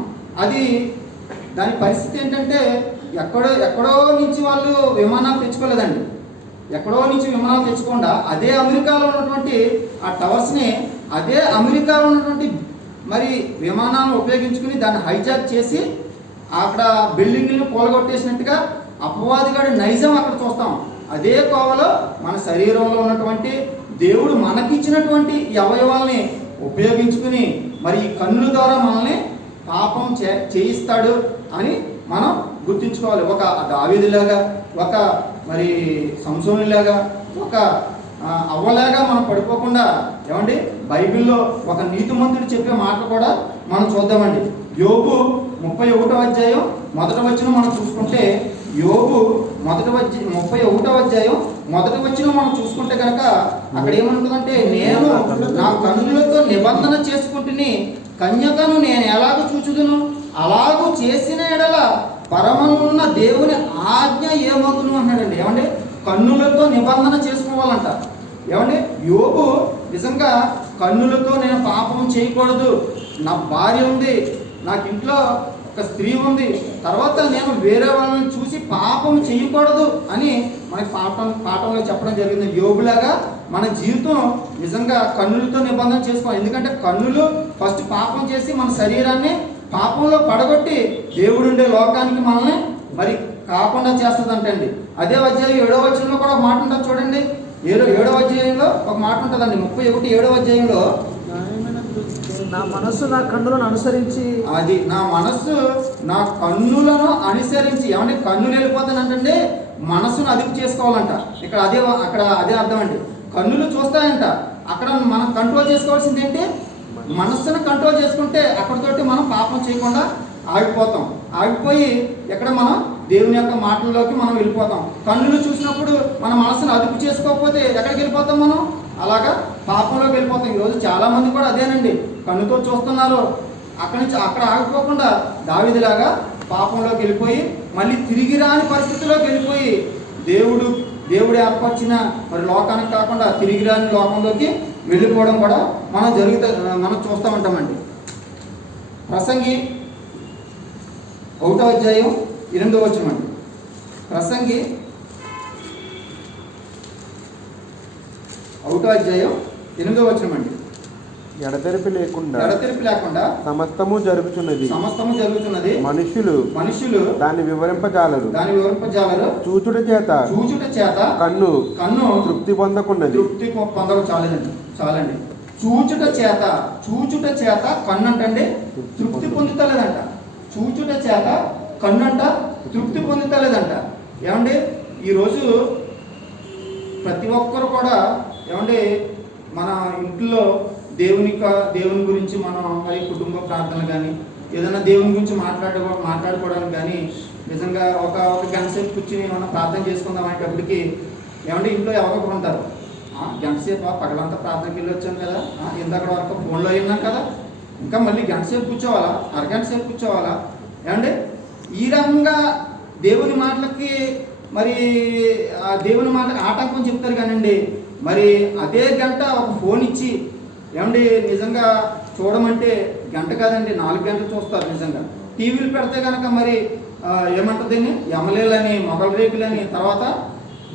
అది దాని పరిస్థితి ఏంటంటే ఎక్కడో నుంచి వాళ్ళు విమానాలు తెచ్చుకోలేదండి. ఎక్కడో నుంచి విమానాలు తెచ్చుకోకుండా అదే అమెరికాలో ఉన్నటువంటి ఆ టవర్స్ని అదే అమెరికాలో ఉన్నటువంటి మరి విమానాలను ఉపయోగించుకుని దాన్ని హైజాక్ చేసి అక్కడ బిల్డింగ్లను కూలగొట్టేసినట్టుగా అపవాదిగాడి నైజం అక్కడ చూస్తాం. అదే కోవలో మన శరీరంలో ఉన్నటువంటి దేవుడు మనకిచ్చినటువంటి ఈ అవయవాల్ని ఉపయోగించుకుని మరి ఈ కన్నుల ద్వారా మనల్ని పాపం చేయిస్తాడు అని మనం గుర్తుంచుకోవాలి. ఒక దావీదులాగా, ఒక మరి సంసోనులాగా, ఒక అవ్వలాగా మనం పడిపోకుండా ఏమండి బైబిల్లో ఒక నీతిమంతుడు చెప్పే మాటలు కూడా మనం చూద్దామండి. యోబు 31వ అధ్యాయం 1వ వచనం మనం చూసుకుంటే యోబు 31వ అధ్యాయం 1వ వచనం మనం చూసుకుంటే కనుక అక్కడ ఏమంటుందంటే నేను నా కన్నులతో నిబంధన చేసుకుంటుని కన్యకను నేను ఎలాగో చూచుదును అలాగూ చేసిన ఎడల పరమనున్న దేవుని ఆజ్ఞ ఏమగును అన్నాడండి. ఏమండి కన్నులతో నిబంధన చేసుకోవాలంట. ఏమండి యోబు నిజంగా కన్నులతో నేను పాపం చేయకూడదు, నా భార్య ఉంది, నాకు ఇంట్లో ఒక స్త్రీ ఉంది, తర్వాత నేను వేరే వాళ్ళని చూసి పాపం చేయకూడదు అని మనకి పాఠంలో చెప్పడం జరిగింది. యోబులాగా మన జీవితం నిజంగా కన్నులతో నిబంధన చేసుకోవాలి. ఎందుకంటే కన్నులు ఫస్ట్ పాపం చేసి మన శరీరాన్ని పాపంలో పడగొట్టి దేవుడుండే లోకానికి మనల్ని మరి కాకుండా చేస్తుందంటండి. అదే అధ్యాయం 7వ వచనంలో కూడా ఒక మాట ఉంటుంది చూడండి. 7వ అధ్యాయంలో ఒక మాట ఉంటుందండి. 31 7వ అధ్యాయంలో నా మనస్సు నా కన్నులను అనుసరించి, అది నా మనస్సు నా కన్నులను అనుసరించి. ఏమంటే కన్నులు వెళ్ళిపోతానంటే మనస్సును అదుపు చేసుకోవాలంట. ఇక్కడ అదే అర్థం అండి. కన్నులు చూస్తాయంట, అక్కడ మనం కంట్రోల్ చేసుకోవాల్సింది ఏంటి? మనస్సును కంట్రోల్ చేసుకుంటే అక్కడితోటి మనం పాపం చేయకుండా ఆగిపోతాం. ఆగిపోయి ఎక్కడ మనం దేవుని యొక్క మాటల్లోకి మనం వెళ్ళిపోతాం. కన్నులు చూసినప్పుడు మన మనసును అదుపు చేసుకోకపోతే ఎక్కడికి వెళ్ళిపోతాం మనం? అలాగా పాపంలోకి వెళ్ళిపోతాం. ఈరోజు చాలామంది కూడా అదేనండి, కన్నుతో చూస్తున్నారు, అక్కడి నుంచి అక్కడ ఆగిపోకుండా దావీదులాగా పాపంలోకి వెళ్ళిపోయి మళ్ళీ తిరిగి రాని పరిస్థితిలోకి వెళ్ళిపోయి దేవుడు ఏర్పరిచిన మరి లోకానికి కాకుండా తిరిగి రాని లోకంలోకి వెళ్ళిపోవడం కూడా మనం చూస్తూ ఉంటామండి. ప్రసంగి 1వ అధ్యాయం 8వ వచనం అండి. ప్రసంగి 1వ అధ్యాయం 8వ వచనం అండి. ఎడతెరిపి లేకుండా సమస్తము జరుగుతున్నది. మనుషులు దాన్ని వివరింపజాలరు. చూచుట చేత కన్ను తృప్తి పొందకున్నది. చాలండి. చూచుట చేత కన్ను అంటండి తృప్తి పొందుతలేదంట. చూచుట చేత కన్ను అంట తృప్తి పొందుతలేదంట. ఏమండి ఈరోజు ప్రతి ఒక్కరు కూడా ఏమండి మన ఇంట్లో దేవుని గురించి మనం మరి కుటుంబ ప్రార్థనలు కానీ ఏదైనా దేవుని గురించి మాట్లాడుకోవడానికి కానీ నిజంగా ఒక గంట సేపు కూర్చుని మనం ప్రార్థన చేసుకుందాం అనేటప్పటికి ఏమంటే ఇంట్లో ఎవరో ఒకరు ఉంటారు, గంట సేపు పగలంతా ప్రార్థనకి వెళ్ళి వచ్చాను కదా, ఇందాక వరకు ఫోన్లో విన్నాం కదా, ఇంకా మళ్ళీ గంట సేపు కూర్చోవాలా, అరగంట సేపు కూర్చోవాలా? ఏమంటే ఈ రకంగా దేవుని మాటలకి మరి దేవుని మాటలకు ఆటంకం చెప్తారు కానండి, మరి అదే గంట ఒక ఫోన్ ఇచ్చి ఏమండి నిజంగా చూడమంటే గంట కాదండి 4 గంటలు చూస్తారు. నిజంగా టీవీలు పెడితే కనుక మరి ఏమంటుంది ఎమలేలని, మొగల రేకులని, తర్వాత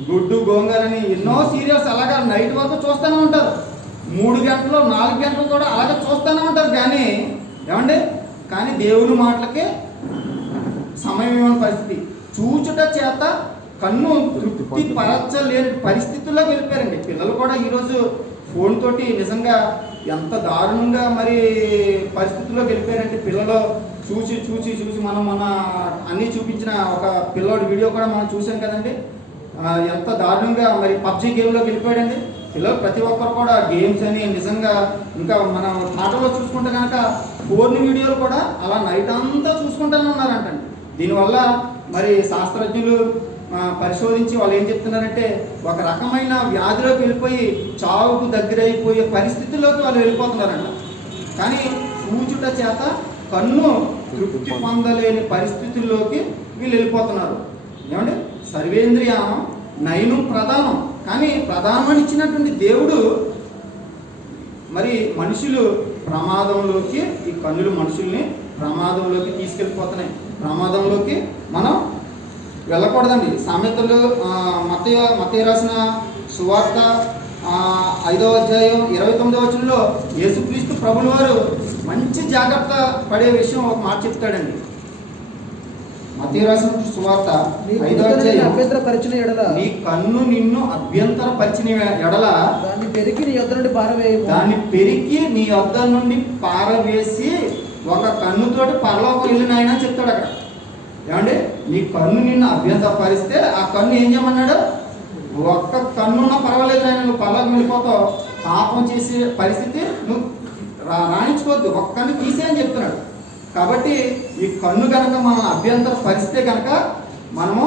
గుడ్డు గోంగూరని ఎన్నో సీరియల్స్ అలాగా నైట్ వరకు చూస్తూనే ఉంటారు. 3 గంటలు 4 గంటలు కూడా అలాగే చూస్తూనే ఉంటారు. కానీ దేవుని మాటలకే సమయం ఇవ్వని పరిస్థితి. చూచుట చేత కన్ను తృప్తి పరచలేని పరిస్థితుల్లో వెళ్ళిపోయారండి పిల్లలు కూడా. ఈరోజు ఫోన్ తోటి నిజంగా ఎంత దారుణంగా మరి పరిస్థితుల్లోకి వెళ్ళిపోయారంటే పిల్లలు చూసి మనం అన్నీ చూపించిన ఒక పిల్లోడి వీడియో కూడా మనం చూసాం కదండి. ఎంత దారుణంగా మరి పబ్జీ గేమ్లోకి వెళ్ళిపోయాడండి పిల్లలు. ప్రతి ఒక్కరు కూడా గేమ్స్ అని నిజంగా ఇంకా మన పాటల్లో చూసుకుంటే కనుక ఫోన్ వీడియోలు కూడా అలా నైట్ అంతా చూసుకుంటూనే ఉన్నారంటండి. దీనివల్ల మరి శాస్త్రజ్ఞులు పరిశోధించి వాళ్ళు ఏం చెప్తున్నారంటే ఒక రకమైన వ్యాధిలోకి వెళ్ళిపోయి చావుకు దగ్గరైపోయే పరిస్థితుల్లోకి వాళ్ళు వెళ్ళిపోతున్నారంట. కానీ చూచుట చేత కన్ను తృప్తి పొందలేని పరిస్థితుల్లోకి వీళ్ళు వెళ్ళిపోతున్నారు. ఏమంటే సర్వేంద్రియానం నయనం ప్రధానం, కానీ ప్రధానమని ఇచ్చినటువంటి దేవుడు మరి మనుషులు ప్రమాదంలోకి, ఈ కన్నులు మనుషుల్ని ప్రమాదంలోకి తీసుకెళ్ళిపోతున్నాయి. ప్రమాదంలోకి మనం వెళ్ళకూడదండి. సామెతలు మత్తయి రాసిన సువార్త 5వ అధ్యాయం 29వ వచనంలో యేసుక్రీస్తు ప్రభుల వారు మంచి జాగ్రత్త పడే విషయం ఒక మాట చెప్తాడండి. మత్తయి రాసిన సువార్త 5వ అధ్యాయం నీ కన్ను నిన్ను అభ్యంతరపరిచిన ఎడల దాన్ని పెరికి నీ యొద్ద నుండి పారవేసి ఒక కన్నుతోటి పరలోకం వెళ్ళినాయన చెప్తాడు అక్కడ. ఏమంటే నీ కన్ను నిన్ను అభ్యంతరపరిస్తే ఆ కన్ను ఏం చేయమన్నాడు? ఒక్క కన్నున్నా పర్వాలేదు ఆయన, నువ్వు పరలోకం వెళ్ళిపోతావు, పాపం చేసే పరిస్థితి నువ్వు రాణించుకోవద్దు, ఒక్క కన్ను తీసేయని చెప్తున్నాడు. కాబట్టి ఈ కన్ను కనుక మనం అభ్యంతరపరిస్తే కనుక మనము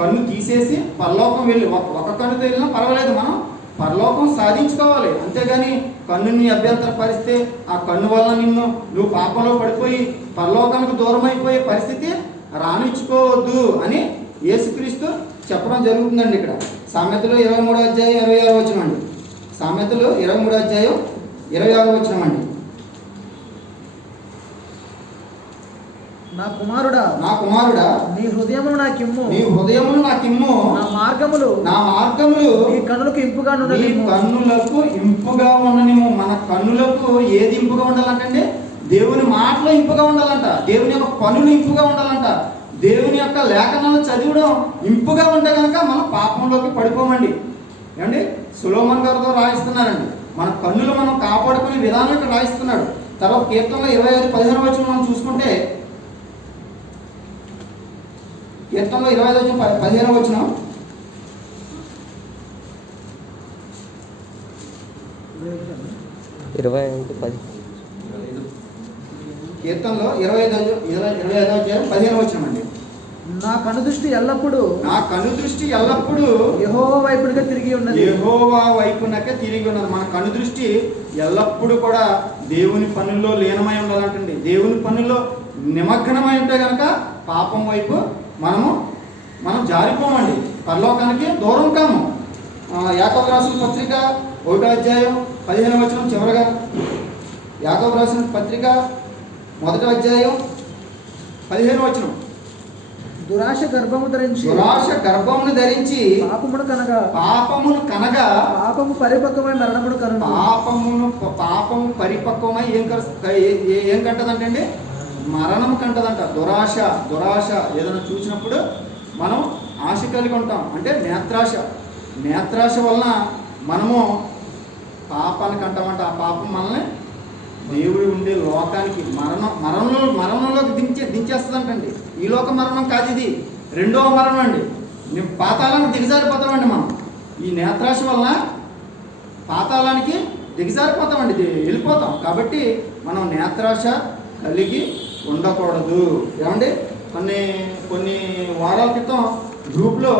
కన్ను తీసేసి పరలోకం వెళ్ళి ఒక కన్నుతో వెళ్ళినా పర్వాలేదు, మనం పరలోకం సాధించుకోవాలి. అంతేగాని కన్నుని అభ్యంతరపరిస్తే ఆ కన్ను వల్ల నువ్వు పాపంలో పడిపోయి పరలోకానికి దూరం అయిపోయే పరిస్థితి రానిచ్చుకోవద్దు అని యేసుక్రీస్తు చెప్పడం జరుగుతుందండి. ఇక్కడ సామెతలు 23వ అధ్యాయం 26వ వచనం అండి. సామెతలు 23వ అధ్యాయం 26వ వచనం అండి. నా కుమారుడా నీ హృదయమును నాకిమ్ము, నా మార్గములు నీ కన్నులకు ఇంపుగా ఉండనిము. మన కన్నులకు ఏది ఇంపుగా ఉండాలంటే దేవుని మాటలు ఇంపుగా ఉండాలంట, దేవుని యొక్క పనులు ఇంపుగా ఉండాలంట, దేవుని యొక్క లేఖనాలు చదివడం ఇంపుగా ఉంటే కనుక మనం పాపంలోకి పడిపోమండి. ఏమండి సొలొమోను గారితో రాయిస్తున్నారండి మన కన్నులు మనం కాపాడుకునే విధానం ఇక్కడ రాయిస్తున్నాడు. తర్వాత కీర్తనలో 25:15 మనం చూసుకుంటే, కీర్తనలో 25:15 కీర్తనలో 25:15 అండి. నా కనుదృష్టి ఎల్లప్పుడూ యెహోవా వైపునకే తిరిగి ఉన్నది. యెహోవా వైపునకే తిరిగి ఉన్నది. మన కనుదృష్టి ఎల్లప్పుడూ కూడా దేవుని పనుల్లో లీనమై ఉండాలంటండి. దేవుని పనుల్లో నిమగ్నమై ఉంటే కనుక పాపం వైపు మనం జారిపోమండి, పరలోకానికి దూరం కాము. యాకోబు రాసిన పత్రిక 1:15 చివరగా, యాకోబు రాసిన పత్రిక 1:15 దురాశ గర్భమును ధరించి పాపమును కనగా పాపము పరిపక్వమై ఏం కంటదంటే మరణం కంటదంట. దురాశ ఏదైనా చూసినప్పుడు మనం ఆశ కలిగి ఉంటాం, అంటే నేత్రాశ వలన మనము పాపాన్ని కంటామంట. ఆ పాపం మనల్ని దేవుడు ఉండే లోకానికి మరణంలోకి దించేస్తుందంటండి. ఈ లోక మరణం కాదు, ఇది రెండవ మరణం అండి. పాతాళానికి దిగజారిపోతామండి మనం. ఈ నేత్రాశ వలన పాతాళానికి దిగజారిపోతామండి, వెళ్ళిపోతాం. కాబట్టి మనం నేత్రాశ కలిగి ఉండకూడదు. ఏమండి, కొన్ని వారాల క్రితం గ్రూప్లో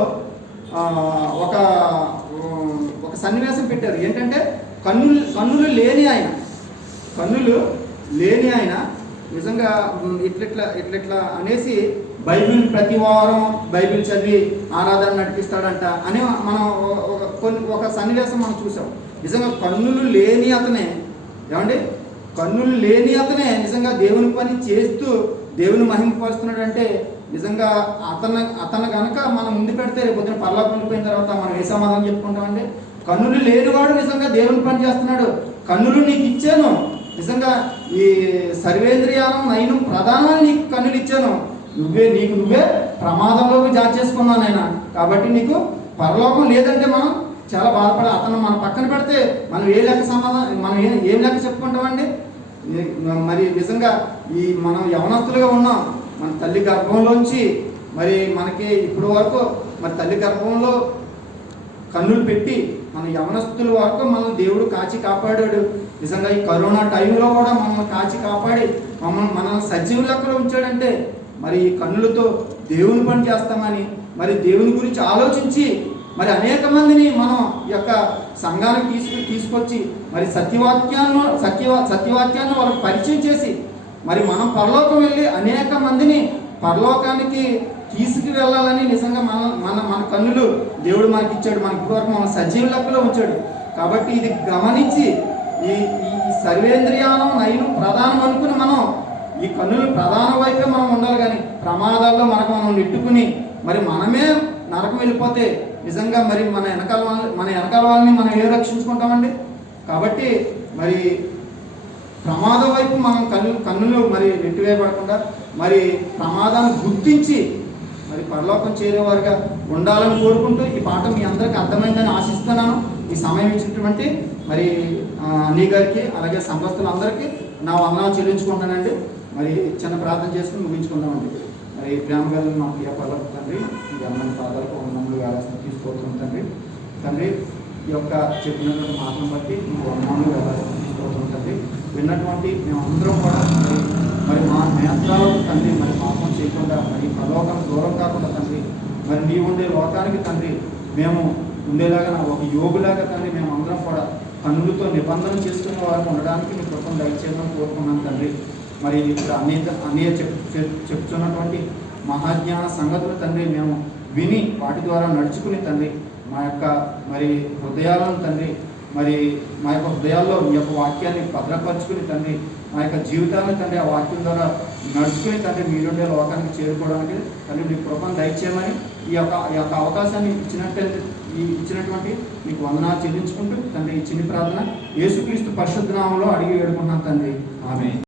ఒక సన్నివేశం పెట్టారు. ఏంటంటే కన్నులు లేని ఆయన నిజంగా ఇట్లా అనేసి ప్రతి వారం బైబిల్ చదివి ఆరాధన నడిపిస్తాడంట అని మనం ఒక సన్నివేశం మనం చూసాం. నిజంగా కన్నులు లేని అతనే నిజంగా దేవుని పని చేస్తూ దేవుని మహిమపరుస్తున్నాడు. అంటే నిజంగా అతను కనుక మనం ముందు పెడితే రేపు పొద్దున పరలోకం వెళ్ళిపోయిన తర్వాత మనం ఏ సమాధానం చెప్పుకుంటామంటే, కన్నులు లేనివాడు నిజంగా దేవుని పని చేస్తున్నాడు, కన్నులు నీకు ఇచ్చాను, నిజంగా ఈ సర్వేంద్రియానం నయనం ప్రధానమని నీకు కన్నులు ఇచ్చాను, నీకు నువ్వే ప్రమాదంలోకి చేసుకున్నాను ఆయన, కాబట్టి నీకు పరలోకం లేదంటే మనం చాలా బాధపడ. అతను మన పక్కన పెడితే మనం ఏ లెక్క సమాధానం, మనం ఏం లెక్క చెప్పుకుంటామండి? మరి నిజంగా మనం యవనస్తులుగా ఉన్నాం. మన తల్లి గర్భంలోంచి మరి మనకి ఇప్పుడు వరకు మరి తల్లి గర్భంలో కన్నులు పెట్టి మన యవనస్తుల వరకు మనం దేవుడు కాచి కాపాడాడు. నిజంగా ఈ కరోనా టైంలో కూడా మమ్మల్ని కాచి కాపాడి మనల్ని సజీవ లెక్కలో ఉంచాడంటే మరి ఈ కన్నులతో దేవుని పని చేస్తామని, మరి దేవుని గురించి ఆలోచించి మరి అనేక మందిని మనం ఈ యొక్క సంఘానికి తీసుకొచ్చి మరి సత్యవాక్యాన్ని వాళ్ళకి పరిచయం చేసి మరి మనం పరలోకం వెళ్ళి అనేక మందిని పరలోకానికి తీసుకువెళ్ళాలని నిజంగా మన కన్నులు దేవుడు మనకి ఇచ్చాడు. మనకి ఇప్పటివరకు మన సజీవ లెక్కలో ఉంచాడు. కాబట్టి ఇది గమనించి ఈ సర్వేంద్రియానం నయనం ప్రధానం అనుకుని మనం ఈ కన్నులు ప్రధాన వైపే మనం ఉండాలి. కానీ ప్రమాదాల్లో మనం నెట్టుకుని మరి మనమే నరకం వెళ్ళిపోతే నిజంగా మరి మన వెనకాల వాళ్ళని మనం ఏ రక్షించుకుంటామండి? కాబట్టి మరి ప్రమాదం వైపు మనం కన్నులు మరి నెట్టివేయబడకుండా మరి ప్రమాదాన్ని గుర్తించి మరి పరలోకం చేరేవారుగా ఉండాలని కోరుకుంటూ ఈ పాఠం మీ అందరికీ అర్థమైందని ఆశిస్తున్నాను. ఈ సమయం ఇచ్చినటువంటి మరి అన్నీ గారికి అలాగే సంఘస్థులందరికీ నా వందనాలు చెల్లించుకుంటానండి. మరి చిన్న ప్రార్థన చేసుకుని ముగించుకుందామండి. మరి ప్రేమ గారిని మా ప్రియ పరలోక తండ్రి, ఈ అమ్మని పాదాలకు వందనములు వేలాల్సిన తీసుకోవడం తండ్రి ఈ యొక్క చెప్పినటువంటి మాటను బట్టి మీకు వందనములు వేలాల్సిన తీసుకోవడం తండ్రి. విన్నటువంటి మేమందరం కూడా మరి మా నేత్రాలకు తండ్రి మరి పాపం చేయకుండా మరి పరలోకం దూరం కాకుండా తండ్రి మరి నీ ఉండే లోకానికి తండ్రి మేము ఉండేలాగా ఒక యోగులాగా తండ్రి మేము అందరం కూడా కన్నులతో నిబంధన చేసుకునే వారు ఉండడానికి మీ కృపను దయచేయమని కోరుకున్నాను తండ్రి. మరి ఇక్కడ అనేక చెప్తున్నటువంటి మహాజ్ఞాన సంగతులు తండ్రి మేము విని వాటి ద్వారా నడుచుకుని తండ్రి మా యొక్క మరి హృదయాలను తండ్రి మరి మా యొక్క హృదయాల్లో మీ యొక్క వాక్యాన్ని భద్రపరుచుకుని తండ్రి మా యొక్క జీవితాన్ని తండ్రి ఆ వాక్యం ద్వారా నడుచుకుని తండ్రి మీరుండే లోకానికి చేరుకోవడానికి తండ్రి మీ కృపను దయచేయమని ఈ యొక్క అవకాశాన్ని ఇచ్చినటువంటి మీకు వందనాలు చెల్లించుకుంటూ తండ్రి ఈ చిన్ని ప్రార్థన యేసుక్రీస్తు పరిశుద్ధ నామములో అడిగి వేడుకుంటున్నాను తండ్రి. ఆమేన్.